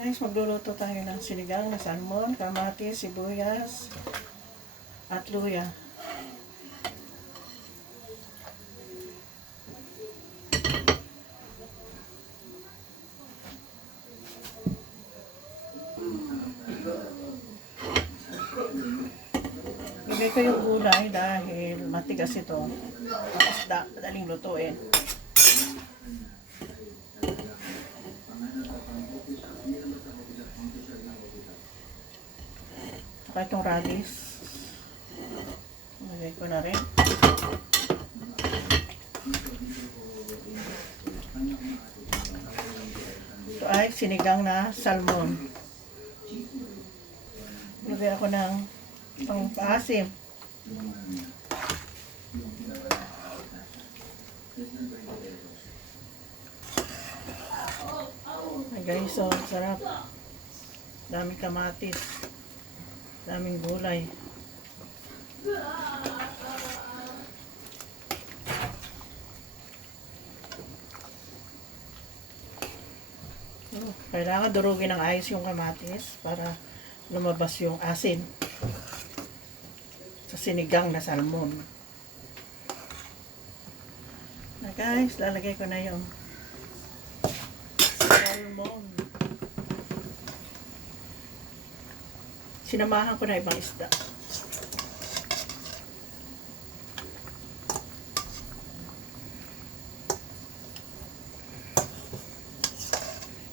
Guys, magluluto tayo ng sinigang na salmon, kamatis, sibuyas, at luya. Bigay ko yung gulay dahil matigas ito. Ang isda, madaling lutuin. Saka itong radish. Bigay ko na rin. Ito ay sinigang na salmon. Bigay ako ng pang-paasim. Ay guys, so sarap. Daming kamatis. Daming gulay. Kailangan durugin ng ayos yung kamatis para lumabas yung asin sa sinigang na salmon. Na guys, lalagay ko na yung salmon. Sinamahan ko na ibang isda.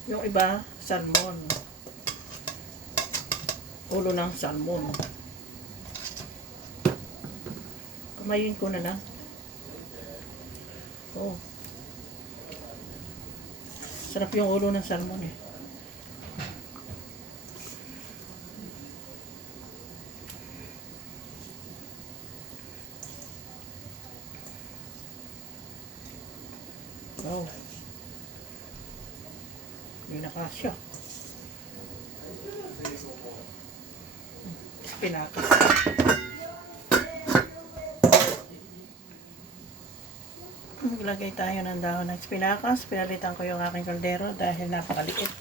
Yung iba, salmon. Ulo ng salmon. Kamayin ko na lang. Oh. Sarap yung ulo ng salmon eh. Oh. Hindi nakasya. Espinakas. Maglagay tayo ng dahon ng espinakas. Pinalitan ko yung aking kaldero dahil napakaliit.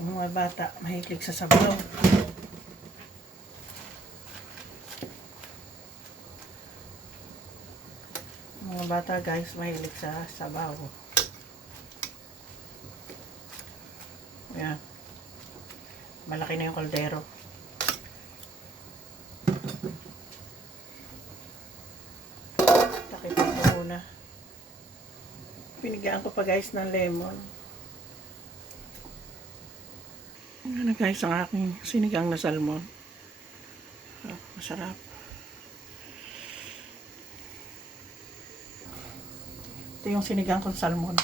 Yung mga bata mahilig sa sabaw. Mga bata guys mahilig sa sabaw. Ayan. Malaki na yung kaldero. Takip ito muna. Pinigyan ko pa guys ng lemon. Ayan na guys ang aking sinigang na salmon. Oh, masarap. Ito yung sinigang kong salmon.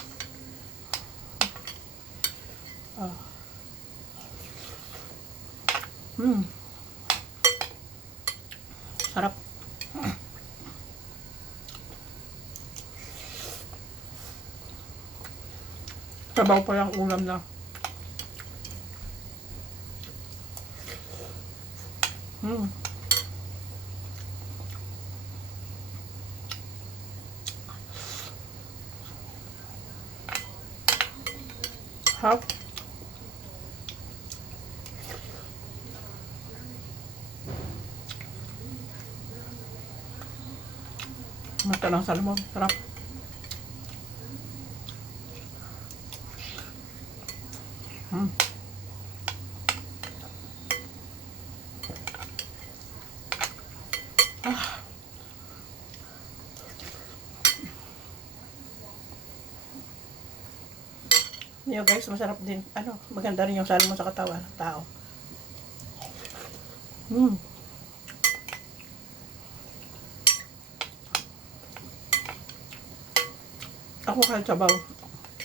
Oh. Sarap. Sabaw pa yung ulam na. Hap. Mata ng salmon. Sarap. Ah. Yo guys, masarap din. Maganda rin yung salmon sa katawan ng tao. Ako kahit sabaw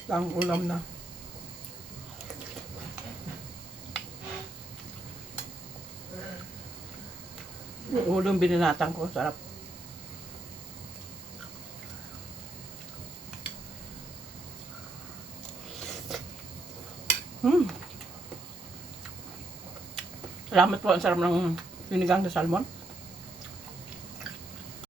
lang ulam na. Yung ulam bininatang ko, sarap. Salamat po, ang sarap ng sinigang na salmon.